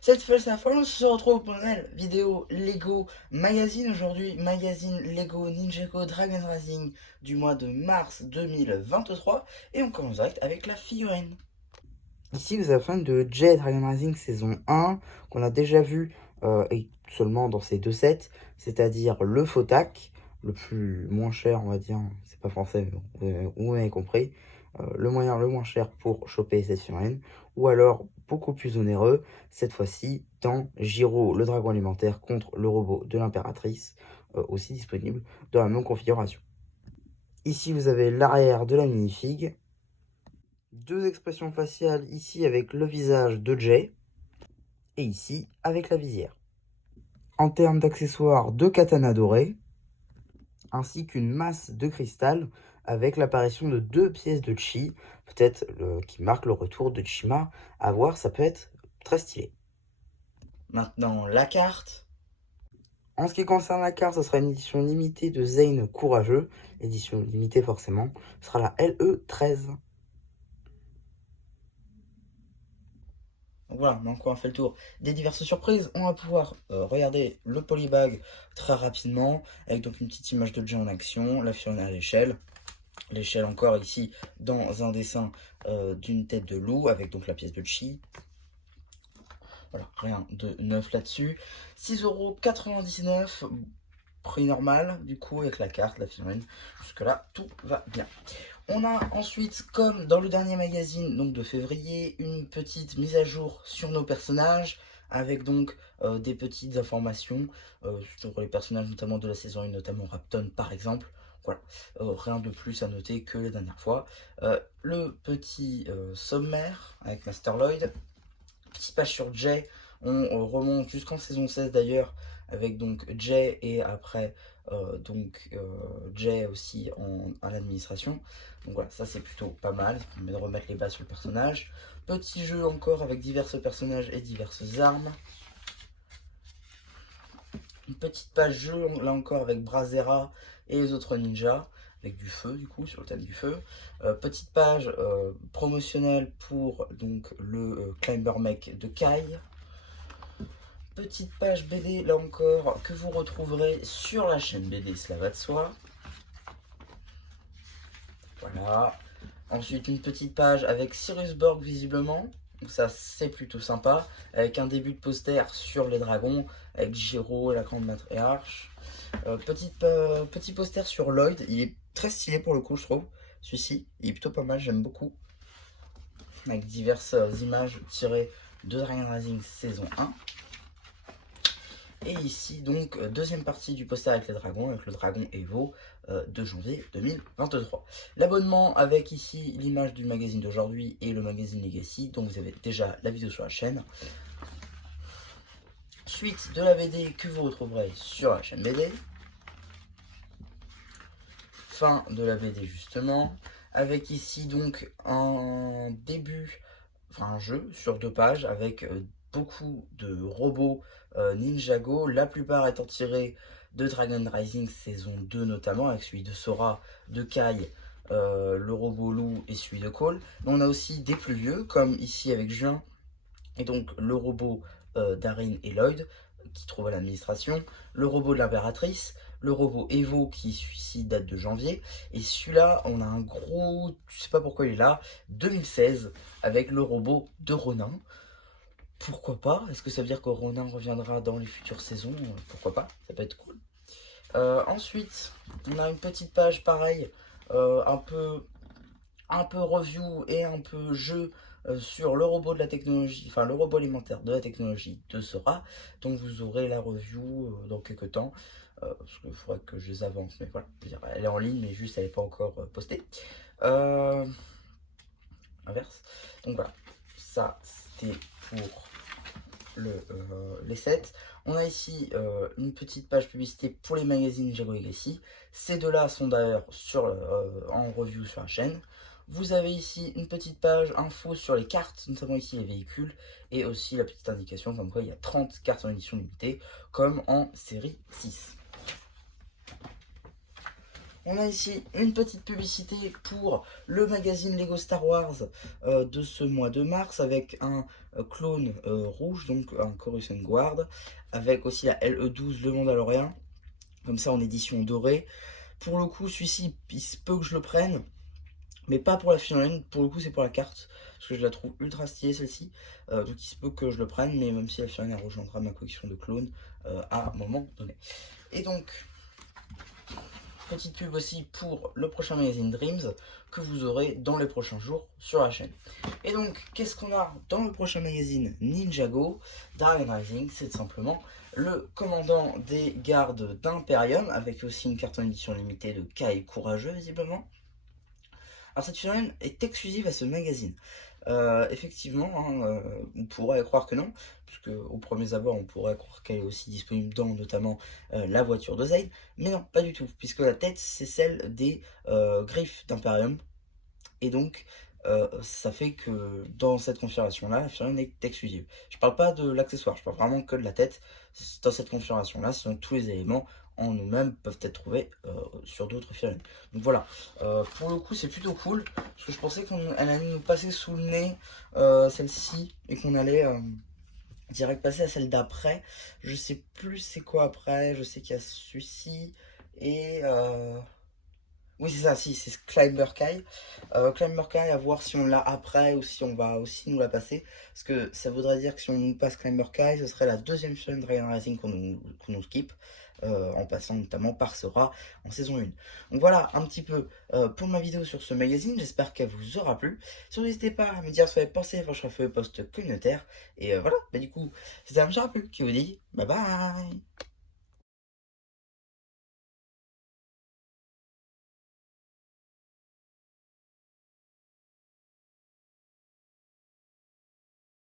Cette fois, c'est la fois, on se retrouve pour une nouvelle vidéo Lego Magazine. Aujourd'hui, magazine Lego Ninjago Dragon Rising du mois de mars 2023. Et on commence direct avec la figurine. Ici, vous avez fan de Jay Dragon Rising saison 1, qu'on a déjà vu et seulement dans ces deux sets, c'est-à-dire le Photak, le plus moins cher, on va dire, c'est pas français, mais vous m'avez compris, le moyen le moins cher pour choper cette figurine, ou alors beaucoup plus onéreux, cette fois-ci dans Giro, le dragon alimentaire contre le robot de l'impératrice, aussi disponible dans la même configuration. Ici, vous avez l'arrière de la minifig. Deux expressions faciales ici avec le visage de Jay et ici avec la visière. En termes d'accessoires, deux katanas dorés ainsi qu'une masse de cristal avec l'apparition de deux pièces de chi, peut-être qui marque le retour de Chima. À voir, ça peut être très stylé. Maintenant, la carte. En ce qui concerne la carte, ce sera une édition limitée de Zane Courageux. Édition limitée forcément. Ce sera la LE13. Donc voilà, donc on a fait le tour des diverses surprises. On va pouvoir regarder le polybag très rapidement, avec donc une petite image de Jay en action, la figurine à l'échelle. L'échelle encore ici dans un dessin d'une tête de loup, avec donc la pièce de chi. Voilà, rien de neuf là-dessus. 6,99 €, prix normal, du coup, avec la carte, la figurine. Jusque-là, tout va bien. On a ensuite, comme dans le dernier magazine donc de février, une petite mise à jour sur nos personnages, avec donc des petites informations sur les personnages notamment de la saison 1, notamment Rapton par exemple. Voilà, rien de plus à noter que la dernière fois. Le petit sommaire avec Master Lloyd, petite page sur Jay, on remonte jusqu'en saison 16 d'ailleurs, avec donc Jay et après Jay aussi à l'administration. Donc voilà, ça c'est plutôt pas mal, ça permet de remettre les bases sur le personnage. Petit jeu encore avec divers personnages et diverses armes. Une petite page jeu, là encore avec Brazera et les autres ninjas, avec du feu du coup, sur le thème du feu. Petite page promotionnelle pour donc le Climber Mech de Kai. Petite page BD là encore que vous retrouverez sur la chaîne BD, cela va de soi. Voilà. Ensuite une petite page avec Cyrus Borg visiblement. Donc ça c'est plutôt sympa. Avec un début de poster sur les dragons. Avec Giro et la grande matriarche. Petit poster sur Lloyd. Il est très stylé pour le coup je trouve. Celui-ci. Il est plutôt pas mal, j'aime beaucoup. Avec diverses images tirées de Dragon Rising saison 1. Et ici donc deuxième partie du poster avec les dragons, avec le dragon Evo de janvier 2023. L'abonnement avec ici l'image du magazine d'aujourd'hui et le magazine Legacy, dont vous avez déjà la vidéo sur la chaîne. Suite de la BD que vous retrouverez sur la chaîne BD. Fin de la BD justement, avec ici donc un début, enfin un jeu sur 2 pages avec beaucoup de robots Ninjago, la plupart étant tirés de Dragon Rising saison 2 notamment, avec celui de Sora, de Kai, le robot loup et celui de Cole. Mais on a aussi des plus vieux, comme ici avec Juin, et donc le robot Darin et Lloyd, qui trouve à l'administration, le robot de l'impératrice, le robot Evo qui celui-ci date de janvier, et celui-là on a un gros, je sais pas pourquoi il est là, 2016, avec le robot de Ronin. Pourquoi pas? Est-ce que ça veut dire que Ronin reviendra dans les futures saisons? Pourquoi pas? Ça peut être cool. Ensuite, on a une petite page pareil, un peu review et un peu jeu sur le robot de la technologie, enfin le robot alimentaire de la technologie de Sora. Donc vous aurez la review dans quelques temps. Parce qu'il faudrait que je les avance, mais voilà, elle est en ligne, mais juste elle n'est pas encore postée. Inverse. Donc voilà, ça c'était pour les sets. On a ici une petite page publicité pour les magazines Jago Legacy. Ces deux-là sont d'ailleurs en review sur la chaîne. Vous avez ici une petite page info sur les cartes, notamment ici les véhicules, et aussi la petite indication comme quoi il y a 30 cartes en édition limitée, comme en série 6. On a ici une petite publicité pour le magazine Lego Star Wars de ce mois de mars avec un clone rouge, donc un Coruscant Guard, avec aussi la LE12, le Mandalorian, comme ça en édition dorée. Pour le coup, celui-ci, il se peut que je le prenne, mais pas pour la figurine, pour le coup c'est pour la carte, parce que je la trouve ultra stylée celle-ci, donc il se peut que je le prenne, mais même si la figurine elle rejoindra ma collection de clones à un moment donné. Et donc, petite pub aussi pour le prochain magazine Dreams que vous aurez dans les prochains jours sur la chaîne. Et donc, qu'est-ce qu'on a dans le prochain magazine Ninjago Dragon Rising? C'est simplement le commandant des gardes d'Imperium, avec aussi une carte en édition limitée de Kai Courageux, visiblement. Alors, cette figurine est exclusive à ce magazine. Effectivement, hein, on pourrait croire que non, puisque au premier abord, on pourrait croire qu'elle est aussi disponible dans notamment la voiture de Zayn, mais non, pas du tout, puisque la tête, c'est celle des griffes d'Imperium, et donc ça fait que dans cette configuration-là, la figurine est exclusive. Je parle pas de l'accessoire, je parle vraiment que de la tête dans cette configuration-là, sinon tous les éléments en eux-mêmes peuvent être trouvés sur d'autres figurines. Donc voilà, pour le coup c'est plutôt cool, parce que je pensais qu'elle allait nous passer sous le nez celle-ci, et qu'on allait direct passer à celle d'après. Je sais plus c'est quoi après, je sais qu'il y a celui-ci, et oui, c'est ça, si, c'est Climber Kai. Climber Kai, à voir si on l'a après ou si on va aussi nous la passer. Parce que ça voudrait dire que si on nous passe Climber Kai, ce serait la deuxième chaîne Dragon Rising qu'on nous skip. En passant notamment par Sora en saison 1. Donc voilà un petit peu pour ma vidéo sur ce magazine. J'espère qu'elle vous aura plu. Surtout n'hésitez pas à me dire ce que vous avez pensé. Je ferai le post communautaire. Et voilà, bah du coup, c'était un petit rappel qui vous dit bye bye.